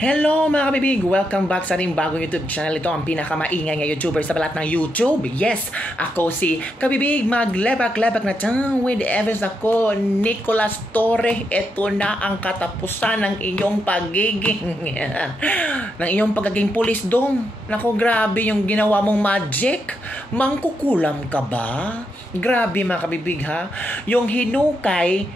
Hello mga kabibig! Welcome back sa ating bagong YouTube channel. Ito ang pinakamaingay nga YouTuber sa balat ng YouTube. Yes, ako si Kabibig. Maglebak-lebak na dyan with Evans ako, Nicolas Torre. Ito na ang katapusan ng inyong pagiging ng iyong pagiging pulis dong. Nako, grabe yung ginawa mong magic. Mangkukulam ka ba? Grabe mga kabibig ha. Yung hinukay,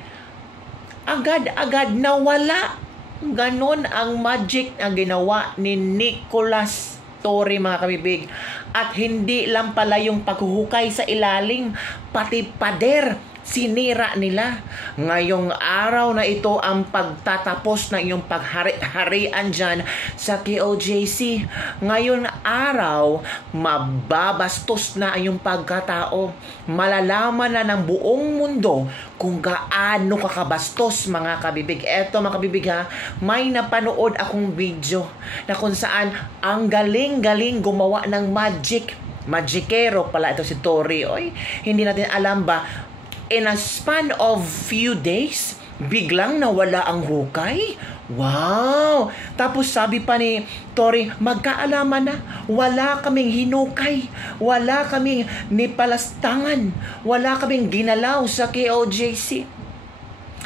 agad-agad nawala. Ganon ang magic na ginawa ni Nicolas Torre mga kabibig. At hindi lang pala yung paghuhukay sa ilalim, pati pader sinira nila. Ngayong araw na ito ang pagtatapos ng iyong paghari-harian dyan sa KOJC. Ngayon araw, mababastos na ang iyong pagkatao. Malalaman na ng buong mundo kung gaano kakabastos mga kabibig. Eto mga kabibig ha, may napanood akong video na kung saan ang galing-galing gumawa ng magic. Magikero pala ito si Torre. Oy, hindi natin alam ba, in a span of few days, biglang nawala ang hukay? Wow! Tapos sabi pa ni Torre, magkaalaman na, wala kaming hinukay, wala kaming nipalastangan, wala kaming ginalaw sa KOJC.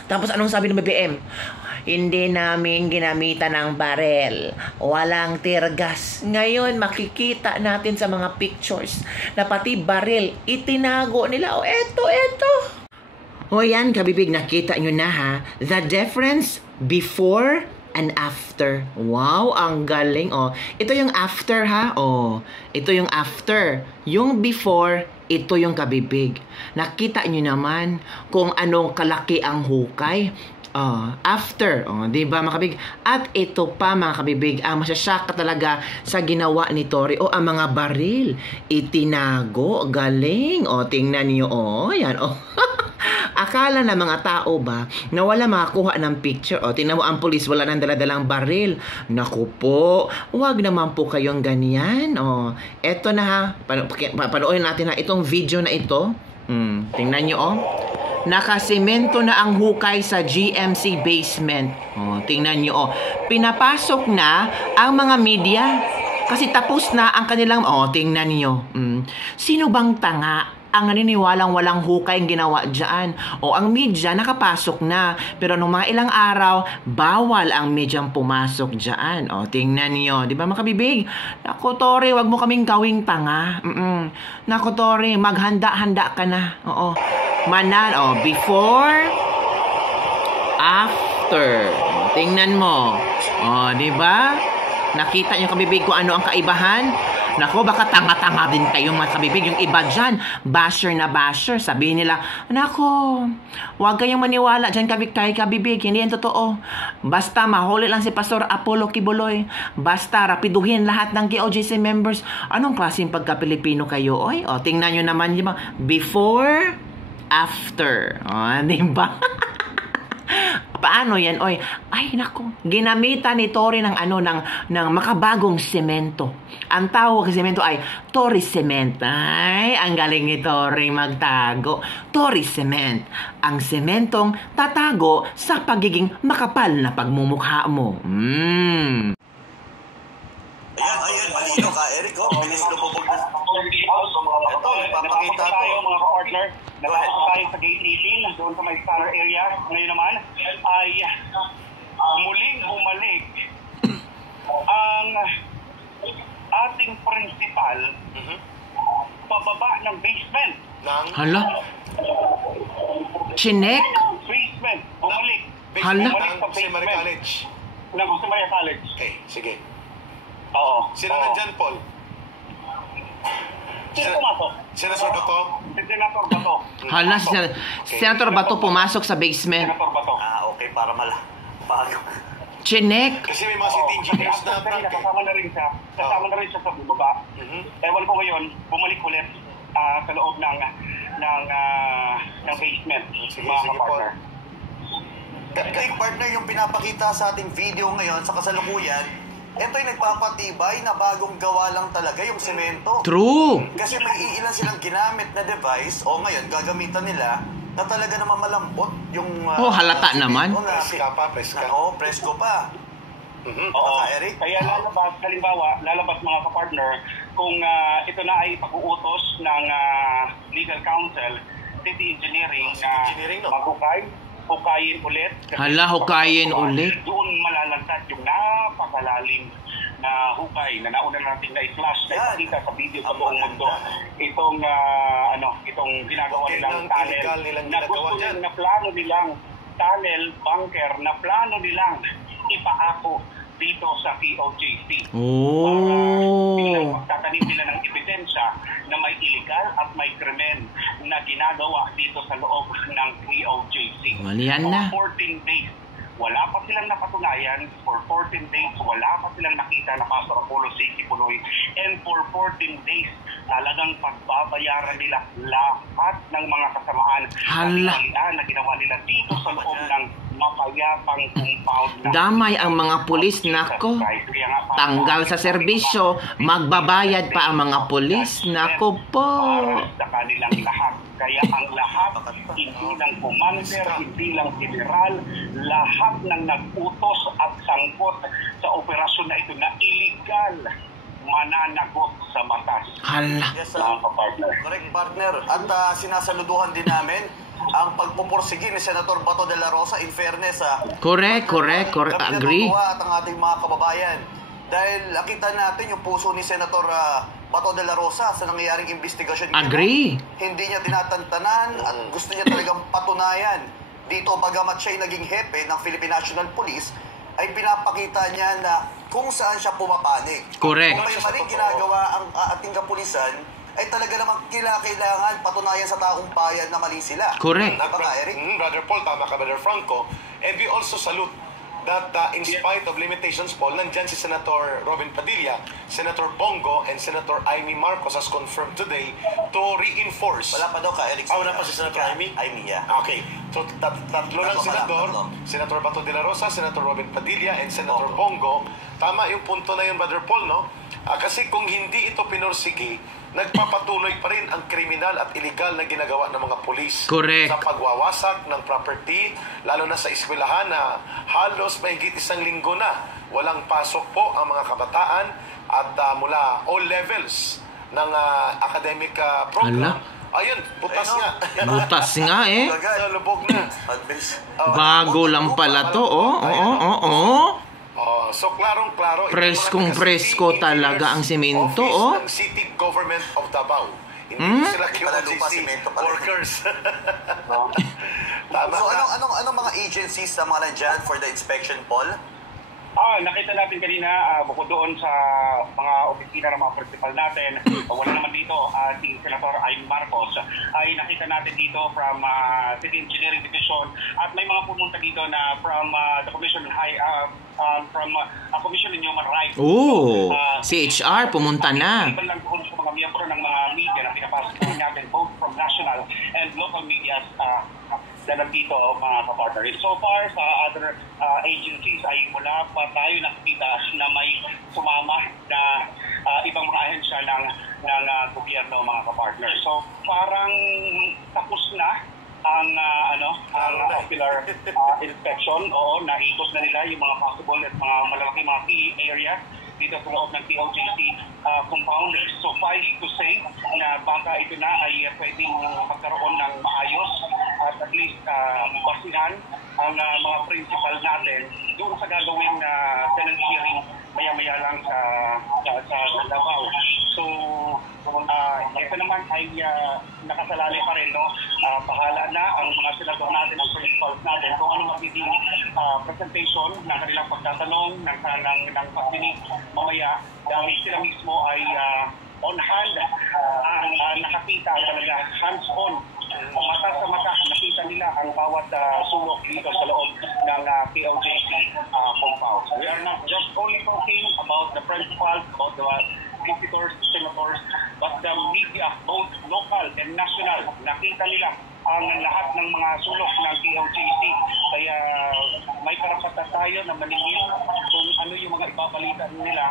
Tapos anong sabi ng BBM? Hindi namin ginamitan ng barel. Walang tirgas. Ngayon, makikita natin sa mga pictures na pati barel, itinago nila. O, eto. O yan, kabibig, nakita nyo na ha. The difference before and after. Wow, ang galing. O, ito yung after ha. O, ito yung after. Yung before, ito yung kabibig. Nakita nyo naman kung anong kalaki ang hukay. After, di ba mga kabibig? At ito pa mga kabibig, ang masyashock ka talaga sa ginawa ni Torre. Ang mga baril, itinago, galing. Tingnan niyo, yan, Akala ng mga tao ba na wala makakuha ng picture? Tingnan mo ang pulis, wala nang daladalang baril. Naku po, wag naman po kayong ganyan. Eto na ha, panoorin natin ha, itong video na ito. Tingnan nyo nakasemento na ang hukay sa GMC basement. Tingnan nyo pinapasok na ang mga media kasi tapos na ang kanilang tingnan nyo. Sino bang tanga ang naniniwalang walang hukay ang ginawa dyan? Ang media nakapasok na, pero nung mga ilang araw bawal ang medyang pumasok dyan. Tingnan nyo, di ba mga kabibig? Naku Torre, wag mo kaming gawing tanga. Naku Torre, maghanda-handa ka na. Manan, before, after. Tingnan mo. Di ba? Nakita niyo kabibig kung ano ang kaibahan? Nako, baka tanga-tanga din kayo mga kabibig. Yung iba dyan, basher na basher. Sabihin nila, nako, huwag kayong maniwala dyan kay kabibig. Hindi yan totoo. Basta mahuli lang si Pastor Apollo Kibuloy. Basta rapiduhin lahat ng KOJC members. Anong klaseng pagka-Pilipino kayo? Tingnan nyo naman yung before, after. Diba? Paano yan? Ay nako, ginamitan ni Torre ng makabagong semento. Ang tawag sa semento ay Torre Cement. Ay, ang galing ni Torre magtago. Torre Cement, ang sementong tatago sa pagiging makapal na pagmumukha mo. Ayan, malino ka, Eric. Bilis lumubog na. Ito, nagpapakita tayo mga ka-partner. Nagpapakita tayo sa gate 18, doon sa may scanner area. Ngayon naman ay muling bumalik ang ating principal pababa ng basement. Hala? Chinek? Basement, bumalik. Hala? Bumalik sa basement. College. Ng Maria College. Okay, sige. Oo. Sino nandyan, Paul? Sino pumasok? Senator Bato? Senator Bato. Hala, Senator Bato pumasok sa basement. Senator Bato. Okay, para Chinek? Kasi may mga city engineers na kasama na rin siya. Kasama na rin siya sa bumaba. Ewan ko ngayon, bumalik ulit sa loob ng basement. Sige, partner. Kay partner, yung pinapakita sa ating video ngayon sa kasalukuyan, ito'y nagpapatibay na bagong gawa lang talaga yung semento. True! Kasi may ilan silang ginamit na device, ngayon gagamitan nila na talaga naman malambot yung... halata naman. Presko pa. Oo, Eric. Kaya lalabas, halimbawa, mga kapartner, kung ito na ay pag-uutos ng legal counsel, city engineering na hukayin ulit. Hala, hukayin ulit. Doon malalantad yung napakalalim na hukay na nauna natin na i-flash na ipakita sa video sa buong mundo. Itong ginagawa nilang tunnel na gusto nilang na plano nilang tunnel, bunker na plano nilang ipaako dito sa POJC. Para magtatanim nila ng ebidensya na may illegal at may krimen na ginagawa dito sa loob ng POJC. Walian na. 14 days. Wala pa silang napatunayan. For 14 days, wala pa silang nakita na Pastor Apollo City Punoy. And for 14 days, talagang pagbabayaran nila lahat ng mga kasamaan na ginawa nila dito sa loob ng mapayapang compound. Damay ang mga pulis, nako. Tanggal sa serbisyo, magbabayad pa ang mga pulis, nako po. Para sa kanilang lahat. Kaya ang lahat, hindi lang commander, hindi lang general, lahat ng nag-utos at sangkot sa operasyon na ito na illegal, mananagot sa batas. Hala. Yes, correct, partner. At sinasaluduhan din namin ang pagpupursigi ni Senator Bato de la Rosa, in fairness. Correct, agree. At ang ating mga kababayan. Dahil nakita natin yung puso ni Senator Bato de la Rosa sa nangyayaring investigasyon. Agree. Hindi niya tinatantanan at gusto niya talagang patunayan. Dito, bagamat siya naging hepe ng Philippine National Police, ay pinapakita niya na kung saan siya pumapanig. Correct. Kung may maling ginagawa ang ating kapulisan, ay talaga namang kailangan patunayan sa taong bayan na mali sila. Correct. Eric? Brother Paul, tama ka, Brother Franco. And we also salute that in spite of limitations, Paul, nandyan si Senator Robin Padilla, Senator Bongo, and Senator Amy Marcos as confirmed today to reinforce. Wala pa daw ka, Eric. Wala pa si Senator Amy? Amy, yeah. Okay. So, tatlo lang senador, Senator Bato de la Rosa, Senator Robin Padilla, and Senator Bongo. Tama yung punto na yun, Brother Paul, no? Kasi kung hindi ito pinursigi, nagpapatuloy pa rin ang kriminal at illegal na ginagawa ng mga pulis. Correct. Sa pagwawasak ng property, lalo na sa eskwelahan na halos mahigit 1 linggo na walang pasok po ang mga kabataan at mula all levels ng academic program. Ayun, butas nga. Butas nga eh. Sa lubog na. Bago lang pala to, So, klarong-klaro. Preskong presko talaga ang semento, Office ng City Government of Davao. Hindi sila QOJC workers. So, anong mga agencies na mga nandyan for the inspection, Paul? Nakita natin kanina, bukod doon sa mga opisina ng mga principal natin, wala naman dito, si Senator Amy Marcos, ay nakita natin dito from City Engineering Division, at may mga pumunta dito na from the Commission Commission on Human Rights. CHR, pumunta na. Iban lang doon sa mga miyembro ng mga media na pinapasok natin, both from national and local media, na nandito mga kapartner. So far sa other agencies ay wala pa tayo nakikita na may sumama na ibang mga ahensya ng gobyerno mga kapartner. So parang tapos na ang ocular inspection. Naikot na nila yung mga possible at mga malaki mga key areas dito sa loob ng POJC compound. Suffice to say na baka ito na ay pwedeng magkaroon ng maayos at least basihan ang mga principal natin doon sa gagawin na Senate hearing maya-maya lang sa Davao. So, ito naman ay nakasalali pa rin, no? Bahala na ang mga senador natin, ang principals natin, kung ano magiging presentation ng kanilang pagtatanong, ng pagdinig mamaya, dahil sila mismo ay on hand, ang nakakita talaga, hands-on, mata sa mata, nakita nila ang bawat sulok dito sa loob ng POJC compound. We are not just only talking about the principals, about the visitors, senators, but the media, both local and national, nakita nila ang lahat ng mga sulok ng POJC. Kaya may karapatan tayo na maningil kung ano yung mga ibabalita nila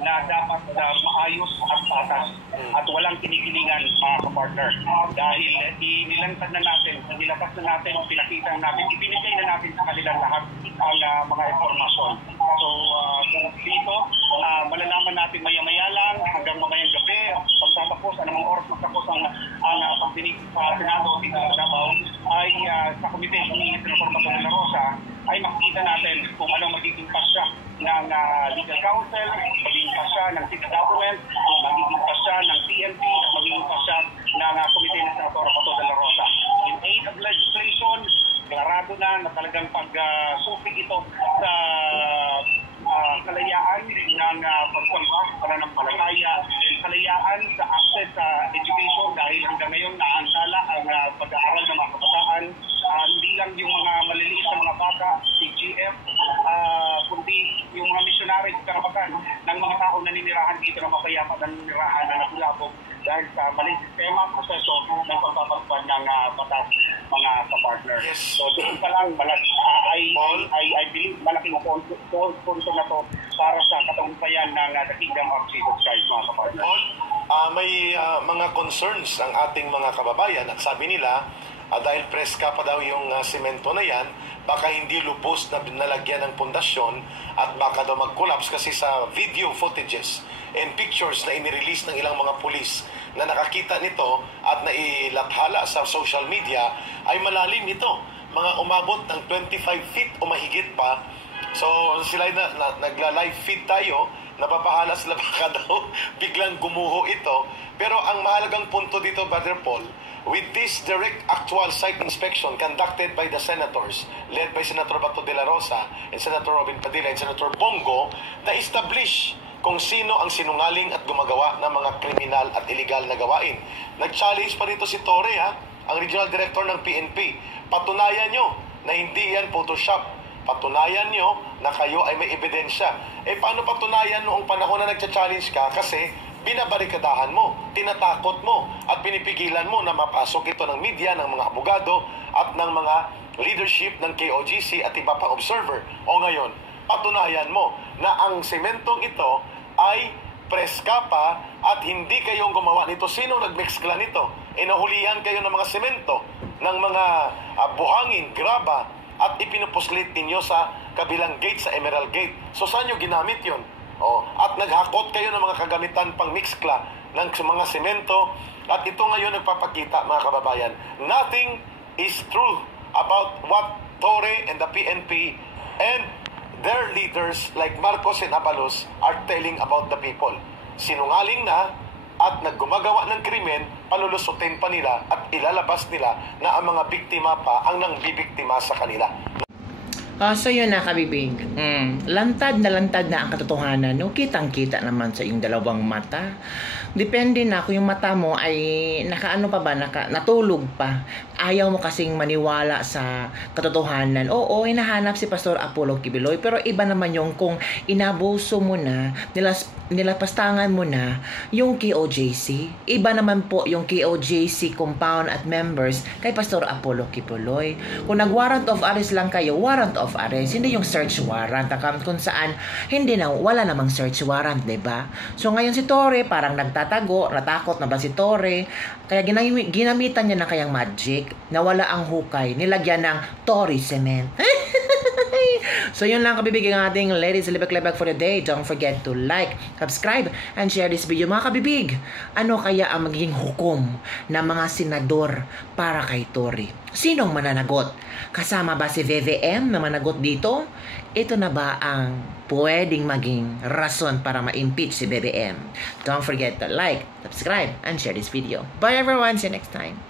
na dapat maayos at patas at walang kinikilingan, mga kapartner. Dahil nilantad na natin, nilapas na natin, pinakita natin, ibinigay na natin sa kanila lahat ang mga informasyon. So dito, malalaman natin maya-maya lang hanggang mamayang gabi, pagtatapos, anumang oras magtapos ang pagdinig sa Senado dito sa Davao, ay sa komite ni Senator Bato de la Rosa, ay makikita natin kung anong magiging pasya ng legal counsel, magiging pasya ng city government, magiging pasya ng PNP, at magiging pasya ng komite ni Senator Bato de la Rosa. In aid of legislation, deklarado na talagang pag-supig ito sa kalayaan ng pagsampas, pananampalataya, kalayaan sa access sa education dahil hanggang ngayon naantala ang pag-aaral ng mga kabataan. Hindi lang yung mga maliliit na mga bata, CGF, kundi yung mga missionaries, karapatan ng mga tao na ninirahan dito na mapayapa na ninirahan na nakulabog dahil sa maling sistema, proseso ng pagpapagpan ng batas, mga kapartner. Yes. So doon pa lang, I believe malaking punto na to para sa katagumpayan ng the Kingdom of Jesus Christ, mga kapartner. Paul, may mga concerns ang ating mga kababayan at sabi nila, dahil preska pa daw yung semento na yan, baka hindi lubos na nalagyan ng pundasyon at baka daw mag-collapse kasi sa video footages and pictures na inirelease ng ilang mga pulis na nakakita nito at nailathala sa social media ay malalim ito. Mga umabot ng 25 feet o mahigit pa. So sila nagla-live feed tayo, napapahala sila baka daw biglang gumuho ito. Pero ang mahalagang punto dito, Brother Paul, with this direct actual site inspection conducted by the senators, led by Senator Bato de la Rosa and Senator Robin Padilla and Senator Bongo, na-establish kung sino ang sinungaling at gumagawa ng mga kriminal at illegal na gawain. Nag-challenge pa rito si Torre, ang Regional Director ng PNP. Patunayan nyo na hindi yan Photoshop. Patunayan nyo na kayo ay may ebidensya. Paano patunayan noong panahon na nagcha-challenge ka? Kasi binabarikadahan mo, tinatakot mo, at pinipigilan mo na mapasok ito ng media, ng mga abogado, at ng mga leadership ng KOGC at iba pang observer. O ngayon, patunayan mo na ang sementong ito ay preska pa at hindi kayong gumawa nito. Sino nagmexkla nito? Nahulihan kayo ng mga semento, ng mga buhangin, graba, at ipinupuslit ninyo sa kabilang gate, sa Emerald Gate. So saan nyo ginamit yun? At naghakot kayo ng mga kagamitan pang mixkla ng mga semento. At ito ngayon nagpapakita, mga kababayan, nothing is true about what Torre and the PNP and their leaders like Marcos and Abalos are telling about the people. Sinungaling na at naggumagawa ng krimen, palulusutin pa nila at ilalabas nila na ang mga biktima pa ang nangbibiktima sa kanila. So yun na, kabibig. Lantad na ang katotohanan. No? Kitang-kita naman sa iyong dalawang mata. Depende na kung yung mata mo ay natulog pa. Ayaw mo kasing maniwala sa katotohanan. Oo, hinahanap si Pastor Apollo Kibuloy. Pero iba naman yung kung inabuso mo na, nilapastangan mo na yung KOJC. Iba naman po yung KOJC compound at members kay Pastor Apollo Kibuloy. Kung nag-warrant of arrest lang kayo, warrant of arrest, hindi yung search warrant, kung saan wala namang search warrant, diba? So ngayon si Torre parang nagtatago, natakot na ba si Torre, kaya ginamitan niya na kayang magic, nawala ang hukay, nilagyan ng Torre cement. So yun lang, kabibig, ang ating Ladies Libak-Libak for the day. Don't forget to like, subscribe, and share this video. Mga kabibig, ano kaya ang magiging hukom ng mga senador para kay Torre? Sinong mananagot? Kasama ba si VVM na managot dito? Ito na ba ang pwedeng maging rason para ma-impeach si VVM? Don't forget to like, subscribe, and share this video. Bye everyone, see you next time.